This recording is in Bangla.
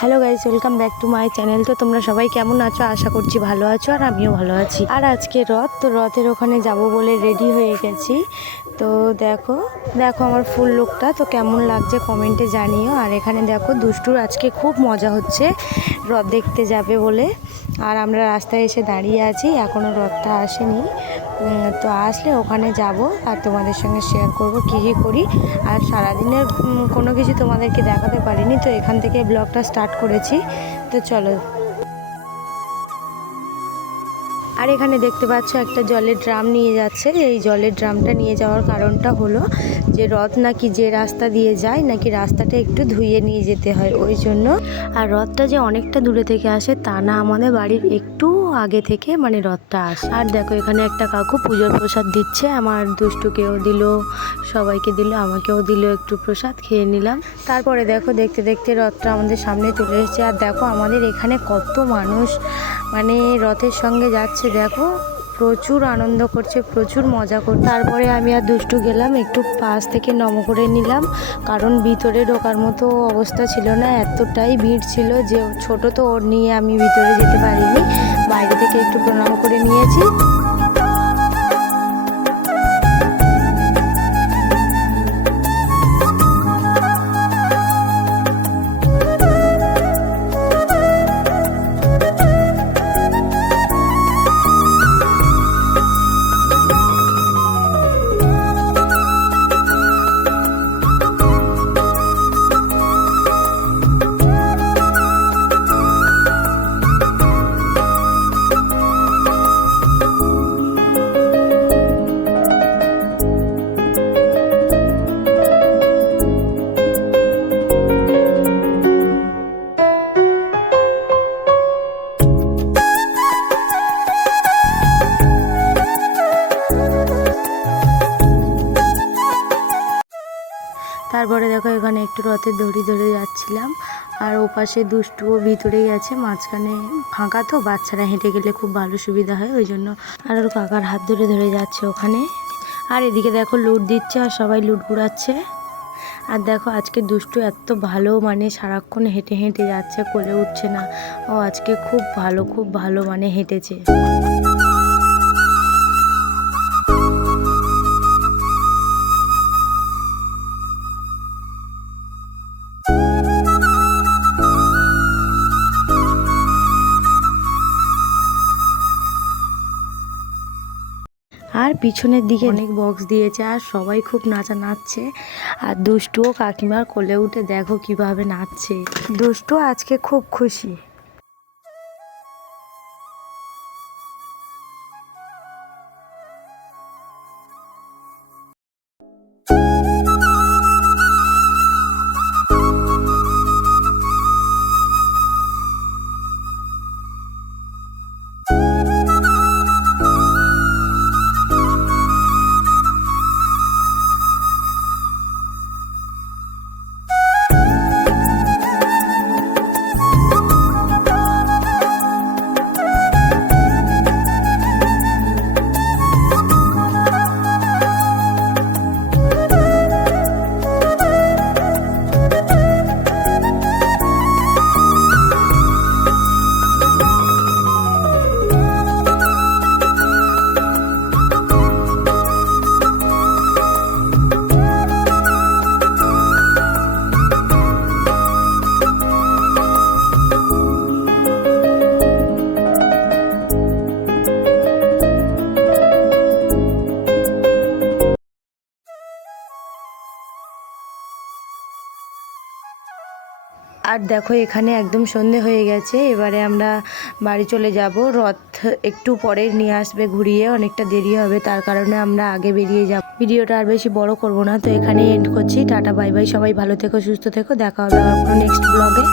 Hello guys, welcome back to my channel. তো তোমরা সবাই কেমন আছো? আশা করছি ভালো আছো, আর আমিও ভালো আছি। আর আজকে রথের ওখানে যাব বলে রেডি হয়ে গেছি। তো দেখো আমার ফুল লুকটা তো কেমন লাগছে কমেন্টে জানিও। আর এখানে দেখো দুষ্টুর আজকে খুব মজা হচ্ছে রথ দেখতে যাবে বলে। আর আমরা রাস্তায় এসে দাঁড়িয়ে আছি, এখনও রথটা আসেনি। তো আসলে ওখানে যাব আর তোমাদের সঙ্গে শেয়ার করব কী করি। আর সারাদিনের কোনো কিছু তোমাদেরকে দেখাতে পারিনি, তো এখান থেকে ব্লগটা স্টার্ট করেছি। তো চলো। আর এখানে দেখতে পাচ্ছ একটা জলের ড্রাম নিয়ে যাচ্ছে। এই জলের ড্রামটা নিয়ে যাওয়ার কারণটা হলো যে রথ নাকি যে রাস্তা দিয়ে যায় নাকি রাস্তাটা একটু ধুয়ে নিয়ে যেতে হয়, ওই জন্য। আর রথটা যে অনেকটা দূরে থেকে আসে তা না, আমাদের বাড়ির একটু আগে থেকে মানে রথটা আসে। আর দেখো এখানে একটা কাকু পুজোর প্রসাদ দিচ্ছে, আমার দুষ্টুকেও দিল, সবাইকে দিল, আমাকেও দিল একটু প্রসাদ, খেয়ে নিলাম। তারপরে দেখো দেখতে দেখতে রথটা আমাদের সামনে চলে এসেছে। আর দেখো আমাদের এখানে কত মানুষ মানে রথের সঙ্গে যাচ্ছে, দেখো প্রচুর আনন্দ করছে, প্রচুর মজা করছে। তারপরে আমি আর দুষ্টু গেলাম একটু পাশ থেকে নম করে নিলাম, কারণ ভিতরে ঢোকার মতো অবস্থা ছিল না, এতটাই ভিড় ছিল যে ছোট তো ওর নিয়ে আমি ভিতরে যেতে পারিনি, বাইরে থেকে একটু প্রণাম করে নিয়েছি। তারপরে দেখো এখানে একটু রথের দড়ি ধরে যাচ্ছিলাম, আর ওপাশে দুষ্টুও ভিতরেই আছে, মাঝখানে ফাঁকা তো বাচ্চারা হেঁটে গেলে খুব ভালো সুবিধা হয়, ওই জন্য। আর ওর কাকার হাত ধরে ধরে যাচ্ছে ওখানে। আর এদিকে দেখো লুট দিচ্ছে আর সবাই লুট কুড়াচ্ছে। আর দেখো আজকে দুষ্টু এত ভালো মানে সারাক্ষণ হেঁটে হেঁটে যাচ্ছে, কোলে উঠছে না। ও আজকে খুব ভালো মানে হেঁটেছে। আর পিছনের দিকে অনেক বক্স দিয়েছে আর সবাই খুব নাচছে। আর দুষ্টুও কাকিমার কোলে উঠে দেখো কিভাবে নাচছে। দুষ্টু আজকে খুব খুশি। আর দেখো এখানে একদম সন্ধে হয়ে গেছে, এবারে আমরা বাড়ি চলে যাব। রথ একটু পরে নিয়ে আসবে ঘুরিয়ে, অনেকটা দেরি হবে, তার কারণে আমরা আগে বেরিয়ে যাব। ভিডিওটা আর বেশি বড় করব না, তো এখানে এন্ড করছি। টাটা বাই বাই, সবাই ভালো থেকো, সুস্থ থেকো, দেখা হবে আবার নেক্সট ব্লগে।